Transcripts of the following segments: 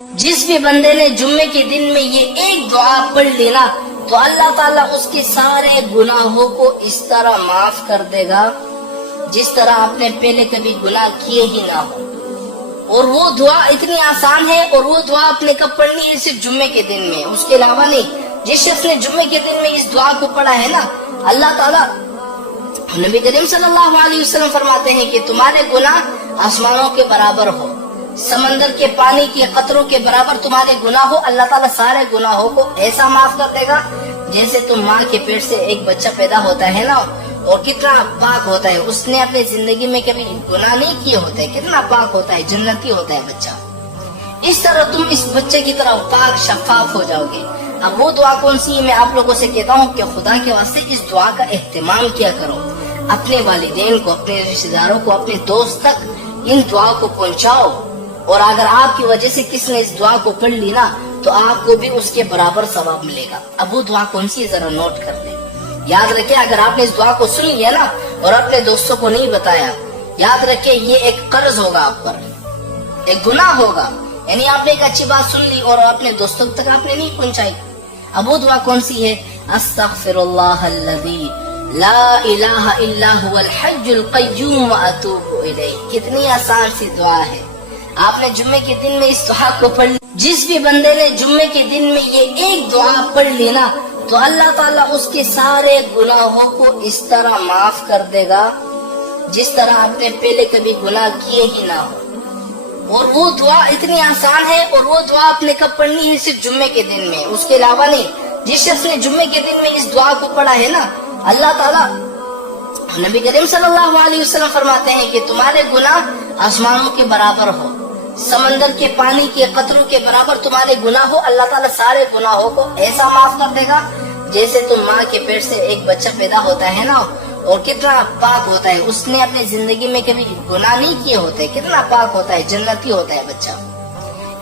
جس بھی بندے نے جمعے کے دن میں یہ ایک دعا پڑھ لی نا تو اللہ تعالیٰ اس کے سارے گناہوں کو اس طرح معاف کر دے گا جس طرح آپ نے پہلے کبھی گناہ کیے ہی نہ ہو۔ اور وہ دعا اتنی آسان ہے، اور وہ دعا آپ نے کب پڑھنی ہے؟ صرف جمعے کے دن میں، اس کے علاوہ نہیں۔ جس شخص نے جمعے کے دن میں اس دعا کو پڑھا ہے نا، اللہ تعالیٰ نبی کریم صلی اللہ علیہ وسلم فرماتے ہیں کہ تمہارے گناہ آسمانوں کے برابر ہو، سمندر کے پانی کے قطروں کے برابر تمہارے گناہ ہو، اللہ تعالیٰ سارے گناہوں کو ایسا معاف کر دے گا جیسے تم ماں کے پیٹ سے ایک بچہ پیدا ہوتا ہے نا، اور کتنا پاک ہوتا ہے، اس نے اپنی زندگی میں کبھی گناہ نہیں کیے ہوتے، کتنا پاک ہوتا ہے، جنتی ہوتا ہے بچہ، اس طرح تم اس بچے کی طرح پاک شفاف ہو جاؤ گے۔ اب وہ دعا کون سی ہے؟ میں آپ لوگوں سے کہتا ہوں کہ خدا کے واسطے اس دعا کا اہتمام کیا کرو، اپنے والدین کو، اپنے رشتہ داروں کو، اپنے دوست تک ان دعا کو پہنچاؤ، اور اگر آپ کی وجہ سے کس نے اس دعا کو پڑھ لی نا تو آپ کو بھی اس کے برابر ثواب ملے گا۔ اب وہ دعا کون سی ہے ذرا نوٹ کر لیں، یاد رکھیں۔ اگر آپ نے اس دعا کو سن لیا نا اور اپنے دوستوں کو نہیں بتایا، یاد رکھیں یہ ایک قرض ہوگا آپ پر، ایک گناہ ہوگا، یعنی آپ نے ایک اچھی بات سن لی اور اپنے دوستوں تک آپ نے نہیں پہنچائی۔ اب وہ دعا کون سی ہے؟ استغفر اللہ الذی لا الہ الا هو الحی القیوم واتوب الیہ۔ کتنی آسان سی دعا ہے، آپ نے جمعے کے دن میں اس دعا کو پڑھ لی۔ جس بھی بندے نے جمعے کے دن میں یہ ایک دعا پڑھ لی نا تو اللہ تعالیٰ اس کے سارے گناہوں کو اس طرح معاف کر دے گا جس طرح آپ نے پہلے کبھی گناہ کیے ہی نہ ہو۔ اور وہ دعا اتنی آسان ہے، اور وہ دعا آپ نے کب پڑھنی ہے؟ صرف جمعے کے دن میں، اس کے علاوہ نہیں۔ جس شخص نے جمعے کے دن میں اس دعا کو پڑھا ہے نا، اللہ تعالیٰ نبی کریم صلی اللہ علیہ وسلم فرماتے ہیں کہ تمہارے گناہ آسمانوں کے برابر ہو، سمندر کے پانی کے قطروں کے برابر تمہارے گناہ ہو، اللہ تعالیٰ سارے گناہوں کو ایسا معاف کر دے گا جیسے تم ماں کے پیٹ سے ایک بچہ پیدا ہوتا ہے نا، اور کتنا پاک ہوتا ہے، اس نے اپنی زندگی میں کبھی گناہ نہیں کیے ہوتے، کتنا پاک ہوتا ہے، جنتی ہوتا ہے بچہ،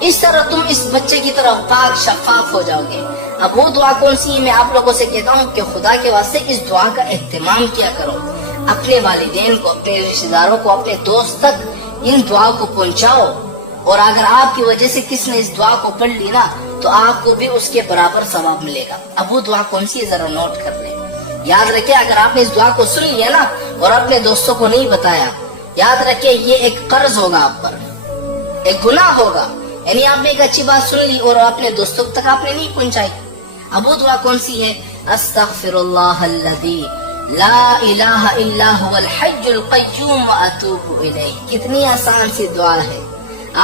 اس طرح تم اس بچے کی طرح پاک شفاف ہو جاؤ گے۔ اب وہ دعا کون سی ہے؟ میں آپ لوگوں سے کہتا ہوں کہ خدا کے واسطے اس دعا کا اہتمام کیا کرو، اپنے والدین کو، اپنے رشتہ داروں کو، اپنے دوست تک ان دعا کو پہنچاؤ، اور اگر آپ کی وجہ سے کس نے اس دعا کو پڑھ لی نا تو آپ کو بھی اس کے برابر ثواب ملے گا۔ اب وہ دعا کون سی ہے ذرا نوٹ کر لیں، یاد رکھیں۔ اگر آپ نے اس دعا کو سن لیا نا اور اپنے دوستوں کو نہیں بتایا، یاد رکھیں یہ ایک قرض ہوگا آپ پر، ایک گناہ ہوگا، یعنی آپ نے ایک اچھی بات سن لی اور اپنے دوستوں تک آپ نے نہیں پہنچائی۔ اب وہ دعا کون سی ہے؟ استغفر اللہ الذی لا الہ الا هو الحی القیوم واتوب الیہ۔ کتنی آسان سی دعا ہے،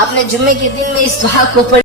آپ نے جمعے کے دن میں اس دعا کو پڑھ